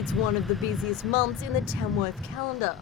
It's one of the busiest months in the Tamworth calendar.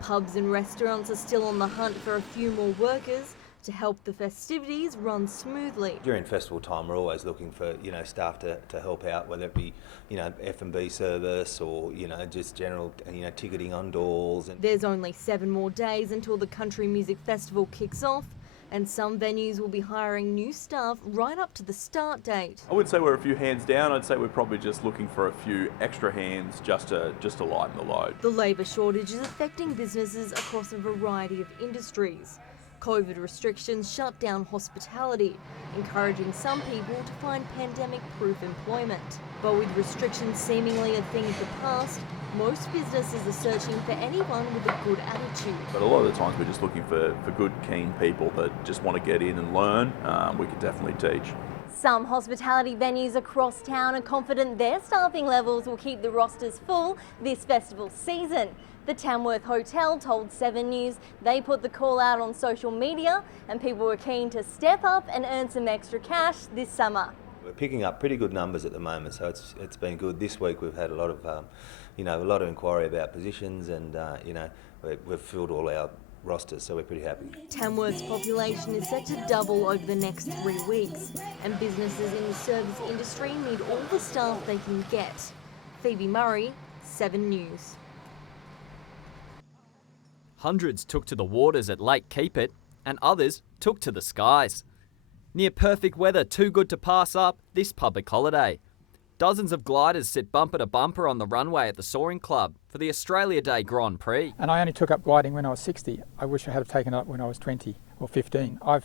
Pubs and restaurants are still on the hunt for a few more workers to help the festivities run smoothly. During festival time, we're always looking for, staff to help out, whether it be, F&B service or, just general, ticketing on doors. There's only 7 more days until the Country Music Festival kicks off, and some venues will be hiring new staff right up to the start date. I would say we're a few hands down. I'd say we're probably just looking for a few extra hands just to lighten the load. The labour shortage is affecting businesses across a variety of industries. COVID restrictions shut down hospitality, encouraging some people to find pandemic-proof employment. But with restrictions seemingly a thing of the past, most businesses are searching for anyone with a good attitude. But a lot of the times we're just looking for good, keen people that just want to get in and learn. We can definitely teach. Some hospitality venues across town are confident their staffing levels will keep the rosters full this festival season. The Tamworth Hotel told 7 News they put the call out on social media and people were keen to step up and earn some extra cash this summer. We're picking up pretty good numbers at the moment, so it's been good. This week we've had a lot of inquiry about positions, and we've filled all our rosters, so we're pretty happy. Tamworth's population is set to double over the next 3 weeks, and businesses in the service industry need all the staff they can get. Phoebe Murray, 7 News. Hundreds took to the waters at Lake Keepit, and others took to the skies. Near perfect weather, too good to pass up this public holiday. Dozens of gliders sit bumper to bumper on the runway at the Soaring Club for the Australia Day Grand Prix. And I only took up gliding when I was 60. I wish I had taken it up when I was 20 or 15. I've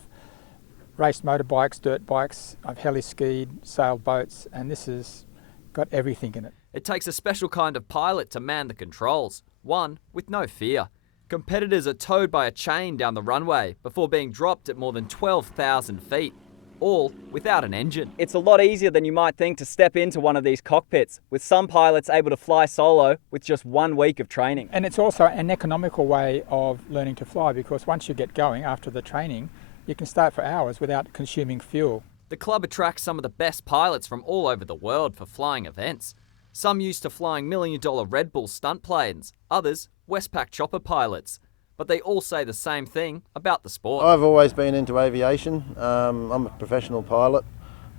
raced motorbikes, dirt bikes, I've heli-skied, sailed boats, and this has got everything in it. It takes a special kind of pilot to man the controls, one with no fear. Competitors are towed by a chain down the runway before being dropped at more than 12,000 feet, all without an engine. It's a lot easier than you might think to step into one of these cockpits, with some pilots able to fly solo with just 1 week of training. And it's also an economical way of learning to fly, because once you get going after the training, you can start for hours without consuming fuel. The club attracts some of the best pilots from all over the world for flying events. Some used to flying $1 million Red Bull stunt planes, others Westpac chopper pilots. But they all say the same thing about the sport. I've always been into aviation. I'm a professional pilot.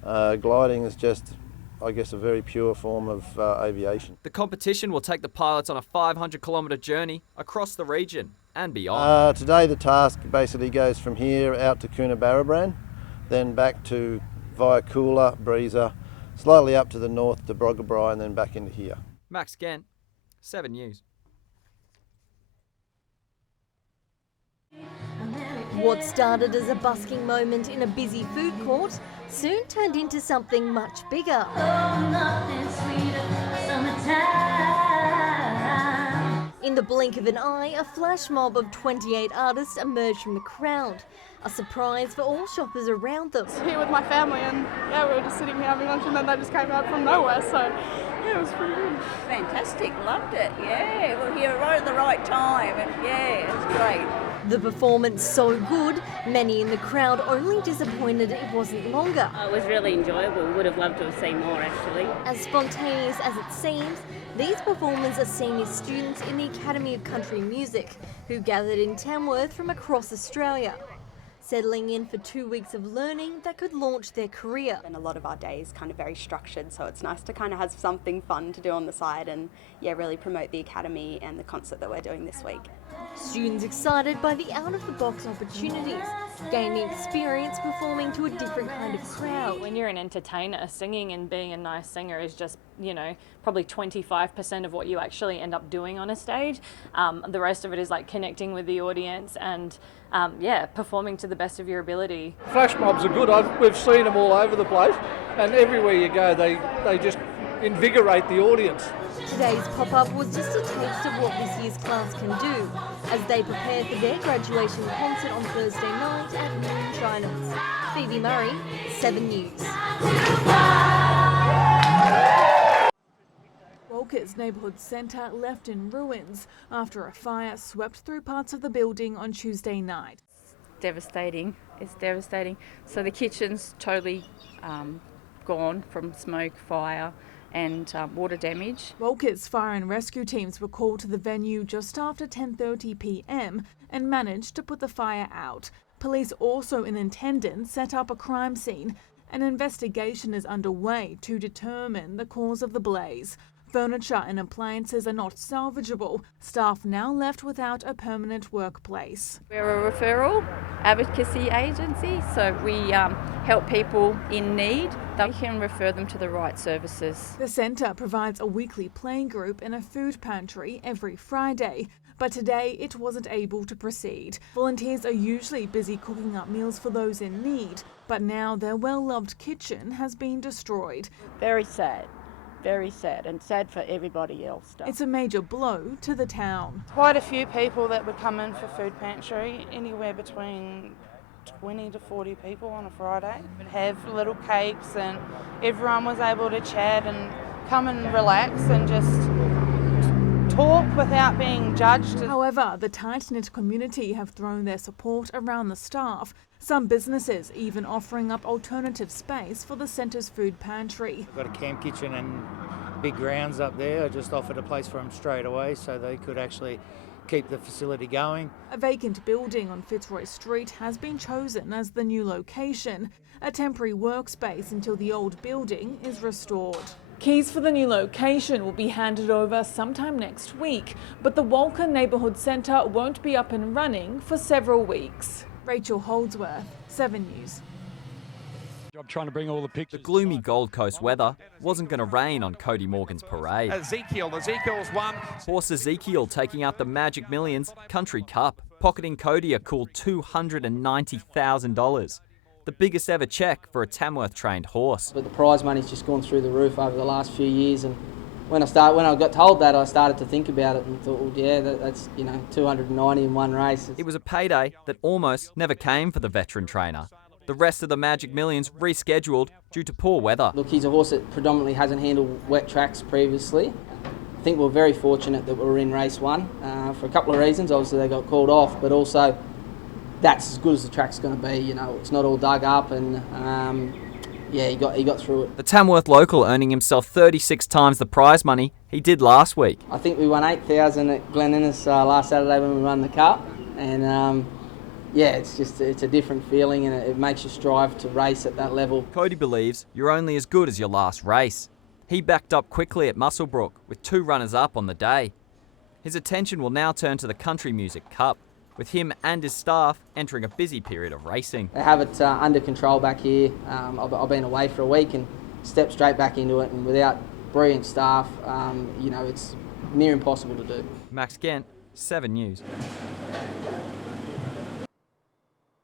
Gliding is just, I guess, a very pure form of aviation. The competition will take the pilots on a 500-kilometre journey across the region and beyond. Today the task basically goes from here out to Coonabarabran, then back to via Coolah, Breezer, slightly up to the north to Brogabri, and then back into here. Max Gent, 7 News. What started as a busking moment in a busy food court soon turned into something much bigger. In the blink of an eye, a flash mob of 28 artists emerged from the crowd, a surprise for all shoppers around them. Here with my family, and we were just sitting here having lunch, and then they just came out from nowhere, so it was pretty good. Fantastic, loved it, we're here right at the right time, it was great. The performance so good, many in the crowd only disappointed it wasn't longer. It was really enjoyable, would have loved to have seen more actually. As spontaneous as it seems, these performers are senior students in the Academy of Country Music who gathered in Tamworth from across Australia, settling in for 2 weeks of learning that could launch their career. And a lot of our day is kind of very structured, so it's nice to kind of have something fun to do on the side and really promote the academy and the concert that we're doing this week. Students excited by the out-of-the-box opportunities, gaining experience performing to a different kind of crowd. When you're an entertainer, singing and being a nice singer is just, probably 25% of what you actually end up doing on a stage. The rest of it is like connecting with the audience and performing to the best of your ability. Flash mobs are good. We've seen them all over the place, and everywhere you go they just invigorate the audience. Today's pop-up was just a taste of what this year's class can do as they prepare for their graduation concert on Thursday night at Moonshiners. Phoebe Murray, 7 News. Walker's neighbourhood centre left in ruins after a fire swept through parts of the building on Tuesday night. Devastating. It's devastating. So the kitchen's totally gone from smoke, fire. and water damage. Walker's fire and rescue teams were called to the venue just after 10:30 p.m. and managed to put the fire out. Police also in attendance set up a crime scene. An investigation is underway to determine the cause of the blaze. Furniture and appliances are not salvageable. Staff now left without a permanent workplace. We're a referral advocacy agency, so we help people in need. They can refer them to the right services. The centre provides a weekly play group and a food pantry every Friday. But today it wasn't able to proceed. Volunteers are usually busy cooking up meals for those in need, but now their well-loved kitchen has been destroyed. Very sad, and sad for everybody else. It's a major blow to the town. Quite a few people that would come in for food pantry, anywhere between 20 to 40 people on a Friday. We'd have little cakes and everyone was able to chat and come and relax and just talk without being judged. However, the tight-knit community have thrown their support around the staff. Some businesses even offering up alternative space for the centre's food pantry. We've got a camp kitchen and big grounds up there. I just offered a place for them straight away so they could actually keep the facility going. A vacant building on Fitzroy Street has been chosen as the new location, a temporary workspace until the old building is restored. Keys for the new location will be handed over sometime next week, but the Walker Neighbourhood Centre won't be up and running for several weeks. Rachel Holdsworth, 7 News. I'm trying to bring all the pictures. The gloomy Gold Coast weather wasn't going to rain on Cody Morgan's parade. Ezekiel's one. Horse Ezekiel taking out the Magic Millions Country Cup, pocketing Cody a cool $290,000. The biggest ever cheque for a Tamworth-trained horse. But the prize money's just gone through the roof over the last few years, and when I got told that, I started to think about it and thought, well, yeah, that's 290 in one race. It was a payday that almost never came for the veteran trainer. The rest of the Magic Millions rescheduled due to poor weather. Look, he's a horse that predominantly hasn't handled wet tracks previously. I think we're very fortunate that we were in race one for a couple of reasons. Obviously, they got called off, but also that's as good as the track's going to be. It's not all dug up, and he got through it. The Tamworth local earning himself 36 times the prize money he did last week. I think we won 8,000 at Glen Innes last Saturday when we won the cup, and it's a different feeling, and it makes you strive to race at that level. Cody believes you're only as good as your last race. He backed up quickly at Musselbrook with 2 runners up on the day. His attention will now turn to the Country Music Cup, with him and his staff entering a busy period of racing. They have it under control back here. I've been away for a week and stepped straight back into it, and without brilliant staff, it's near impossible to do. Max Gent, 7 News.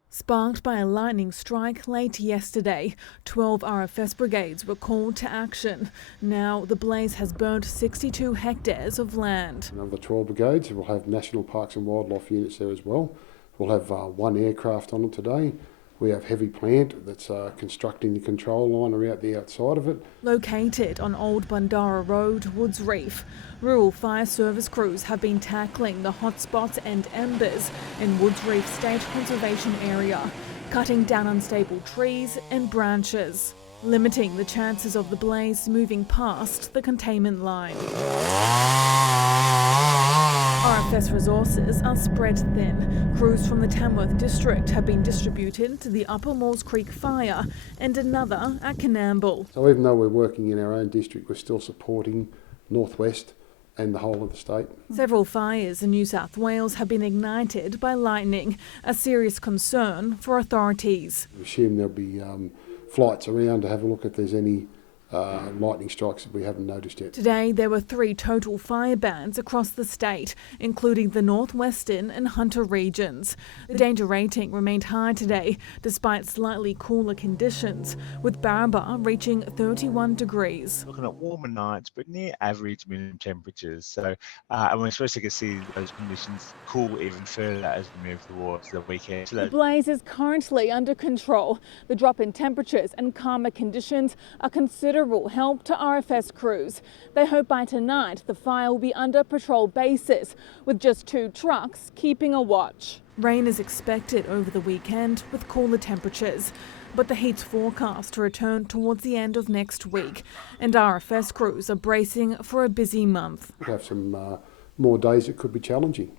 Sparked by a lightning strike late yesterday, 12 RFS brigades were called to action. Now the blaze has burnt 62 hectares of land. Another 12 brigades. We'll have National Parks and Wildlife units there as well. We'll have 1 aircraft on it today. We have heavy plant that's constructing the control line around the outside of it. Located on Old Bundara Road, Woods Reef, rural fire service crews have been tackling the hotspots and embers in Woods Reef State Conservation Area, cutting down unstable trees and branches, limiting the chances of the blaze moving past the containment line. RFS resources are spread thin. Crews from the Tamworth district have been distributed to the Upper Moores Creek fire and another at Canamble. So even though we're working in our own district, we're still supporting Northwest and the whole of the state. Several fires in New South Wales have been ignited by lightning, a serious concern for authorities. We assume there'll be flights around to have a look if there's any lightning strikes that we haven't noticed yet. Today there were 3 total fire bans across the state, including the northwestern and Hunter regions. The danger rating remained high today, despite slightly cooler conditions, with Barraba reaching 31 degrees. Looking at warmer nights, but near average minimum temperatures. So, and we're supposed to see those conditions cool even further as we move towards the weekend. The blaze is currently under control. The drop in temperatures and calmer conditions are considerable help to RFS crews. They hope by tonight the fire will be under patrol basis, with just 2 trucks keeping a watch. Rain is expected over the weekend with cooler temperatures. But the heat's forecast to return towards the end of next week, and RFS crews are bracing for a busy month. We have some more days that could be challenging.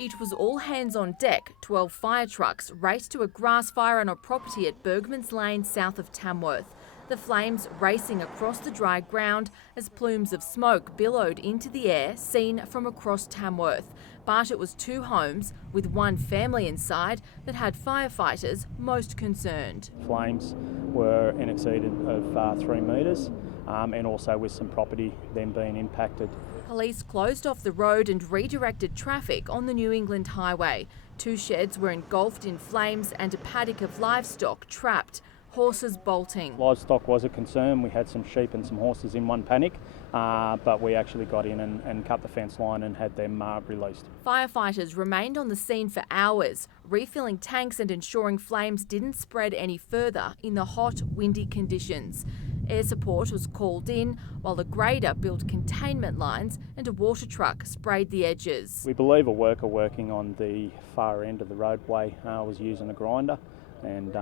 It was all hands on deck. 12 fire trucks raced to a grass fire on a property at Bergman's Lane south of Tamworth. The flames racing across the dry ground as plumes of smoke billowed into the air seen from across Tamworth. But it was two homes with one family inside that had firefighters most concerned. Flames were in exceed of 3 metres and also with some property then being impacted. Police closed off the road and redirected traffic on the New England Highway. Two sheds were engulfed in flames and a paddock of livestock trapped, horses bolting. Livestock was a concern. We had some sheep and some horses in one paddock, but we actually got in and cut the fence line and had them released. Firefighters remained on the scene for hours, refilling tanks and ensuring flames didn't spread any further in the hot, windy conditions. Air support was called in while a grader built containment lines and a water truck sprayed the edges. We believe a worker working on the far end of the roadway was using a grinder and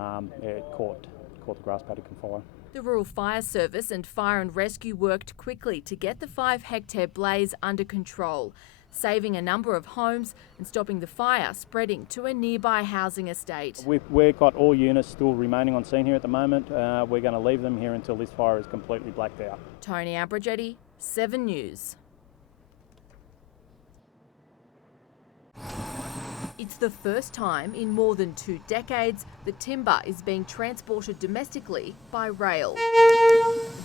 it caught the grass paddock on fire. The Rural Fire Service and Fire and Rescue worked quickly to get the 5-hectare blaze under control, saving a number of homes and stopping the fire spreading to a nearby housing estate. We've got all units still remaining on scene here at the moment. We're going to leave them here until this fire is completely blacked out. Tony Abragetti, 7 News. It's the first time in more than 2 decades that timber is being transported domestically by rail.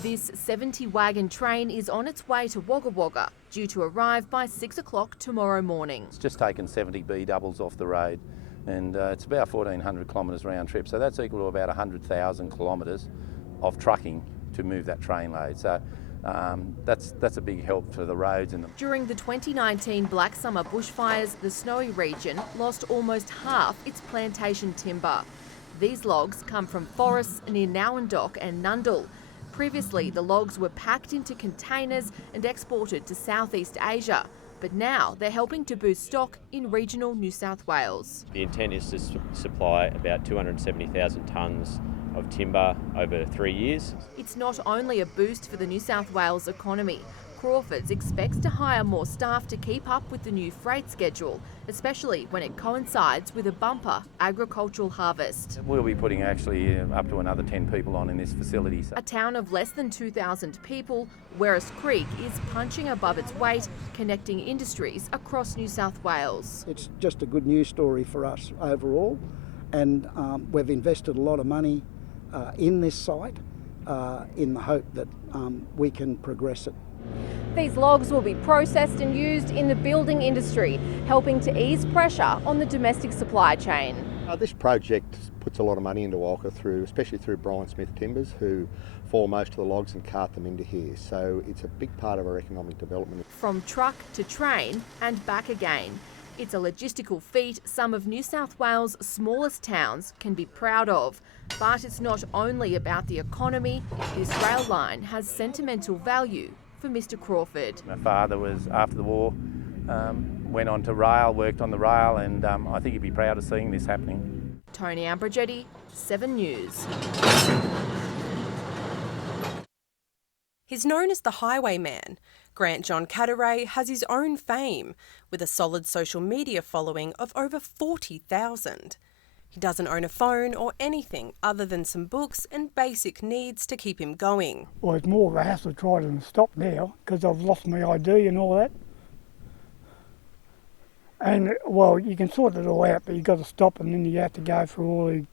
This 70-wagon train is on its way to Wagga Wagga, due to arrive by 6 o'clock tomorrow morning. It's just taken 70 B doubles off the road, and it's about 1,400 kilometres round trip, so that's equal to about 100,000 kilometres of trucking to move that train load. So that's a big help for the roads. During the 2019 Black Summer bushfires, the Snowy region lost almost half its plantation timber. These logs come from forests near Nowandock and Nundle. Previously, the logs were packed into containers and exported to Southeast Asia, but now they're helping to boost stock in regional New South Wales. The intent is to supply about 270,000 tonnes of timber over 3 years. It's not only a boost for the New South Wales economy. Crawfords expects to hire more staff to keep up with the new freight schedule, especially when it coincides with a bumper agricultural harvest. We'll be putting actually up to another 10 people on in this facility. A town of less than 2,000 people, Werris Creek is punching above its weight, connecting industries across New South Wales. It's just a good news story for us overall, and we've invested a lot of money in this site in the hope that we can progress it. These logs will be processed and used in the building industry, helping to ease pressure on the domestic supply chain. This project puts a lot of money into Walker, especially through Brian Smith Timbers, who fall most of the logs and cart them into here. So it's a big part of our economic development. From truck to train and back again. It's a logistical feat some of New South Wales' smallest towns can be proud of. But it's not only about the economy. This rail line has sentimental value for Mr. Crawford. My father was, after the war, went on to rail, worked on the rail, and I think he'd be proud of seeing this happening. Tony Abragetti, 7 News. He's known as the Highwayman. Grant John Cadaray has his own fame, with a solid social media following of over 40,000. He doesn't own a phone or anything other than some books and basic needs to keep him going. Well, it's more of a hassle to try to stop now because I've lost my ID and all that. And, well, you can sort it all out, but you've got to stop and then you have to go through all the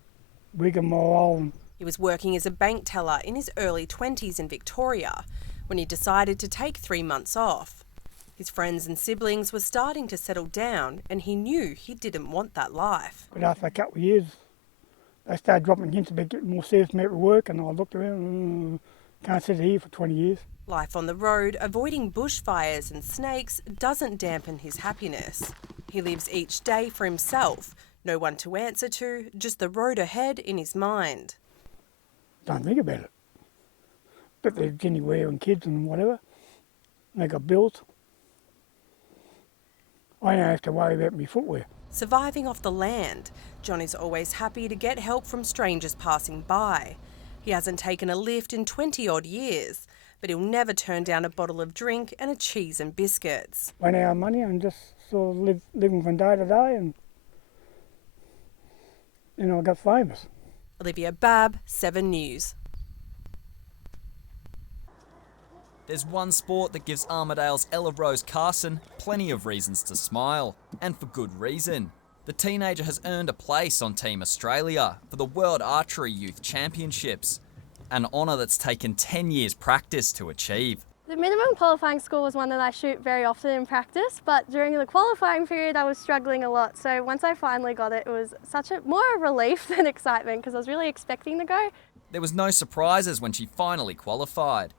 rigmarole. He was working as a bank teller in his early 20s in Victoria when he decided to take 3 months off. His friends and siblings were starting to settle down and he knew he didn't want that life. But after a couple of years, they started dropping hints about getting more serious about work, and I looked around and can't sit here for 20 years. Life on the road, avoiding bushfires and snakes, doesn't dampen his happiness. He lives each day for himself, no one to answer to, just the road ahead in his mind. Don't think about it. But there's anywhere and kids and whatever. They got bills. I don't have to worry about my footwear. Surviving off the land, John is always happy to get help from strangers passing by. He hasn't taken a lift in 20-odd years, but he'll never turn down a bottle of drink and a cheese and biscuits. Run out of money and just sort of living from day to day, and I got famous. Olivia Babb, 7 News. There's one sport that gives Armidale's Ella Rose Carson plenty of reasons to smile, and for good reason. The teenager has earned a place on Team Australia for the World Archery Youth Championships, an honour that's taken 10 years practice to achieve. The minimum qualifying score was one that I shoot very often in practice, but during the qualifying period I was struggling a lot. So once I finally got it, it was more a relief than excitement because I was really expecting to go. There was no surprises when she finally qualified.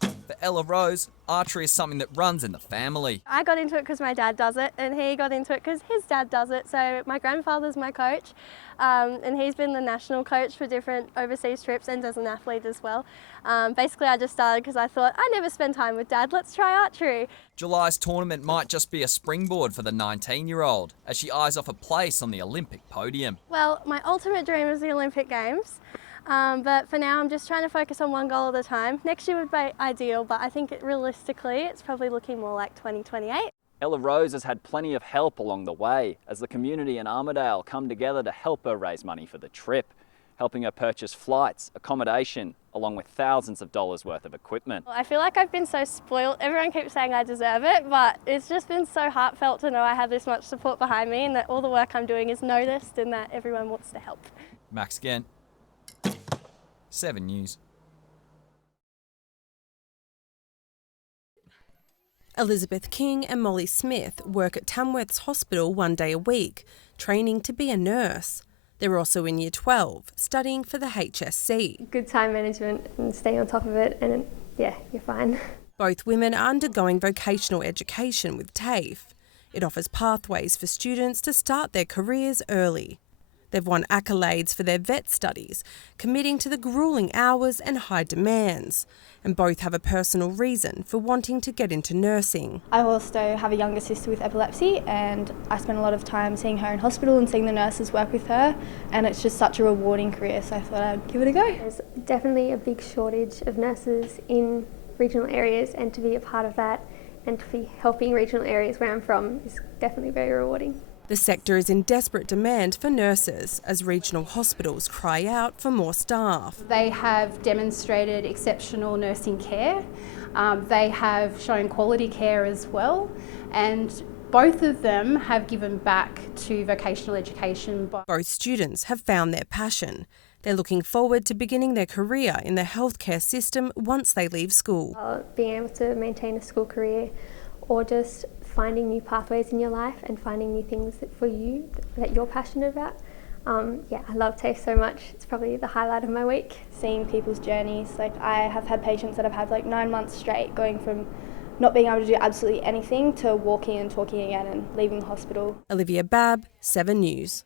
For Ella Rose, archery is something that runs in the family. I got into it because my dad does it, and he got into it because his dad does it. So my grandfather's my coach, and he's been the national coach for different overseas trips and as an athlete as well. Basically, I just started because I thought, I never spend time with Dad, let's try archery. July's tournament might just be a springboard for the 19-year-old as she eyes off a place on the Olympic podium. Well, my ultimate dream is the Olympic Games. But for now, I'm just trying to focus on one goal at a time. Next year would be ideal, but I think realistically, it's probably looking more like 2028. Ella Rose has had plenty of help along the way as the community in Armidale come together to help her raise money for the trip, helping her purchase flights, accommodation, along with thousands of dollars worth of equipment. Well, I feel like I've been so spoiled. Everyone keeps saying I deserve it, but it's just been so heartfelt to know I have this much support behind me and that all the work I'm doing is noticed and that everyone wants to help. Max Gent, 7 News. Elizabeth King and Molly Smith work at Tamworth's hospital 1 day a week, training to be a nurse. They're also in Year 12, studying for the HSC. Good time management and staying on top of it, and yeah, you're fine. Both women are undergoing vocational education with TAFE. It offers pathways for students to start their careers early. They've won accolades for their vet studies, committing to the gruelling hours and high demands, and both have a personal reason for wanting to get into nursing. I also have a younger sister with epilepsy, and I spend a lot of time seeing her in hospital and seeing the nurses work with her, and it's just such a rewarding career, so I thought I'd give it a go. There's definitely a big shortage of nurses in regional areas, and to be a part of that and to be helping regional areas where I'm from is definitely very rewarding. The sector is in desperate demand for nurses as regional hospitals cry out for more staff. They have demonstrated exceptional nursing care. They have shown quality care as well, and both of them have given back to vocational education. Both students have found their passion. They're looking forward to beginning their career in the healthcare system once they leave school. Being able to maintain a school career, or just finding new pathways in your life and finding new things for you that you're passionate about. Yeah, I love TAFE so much. It's probably the highlight of my week. Seeing people's journeys, like I have had patients that have had like 9 months straight going from not being able to do absolutely anything to walking and talking again and leaving the hospital. Olivia Babb, 7 News.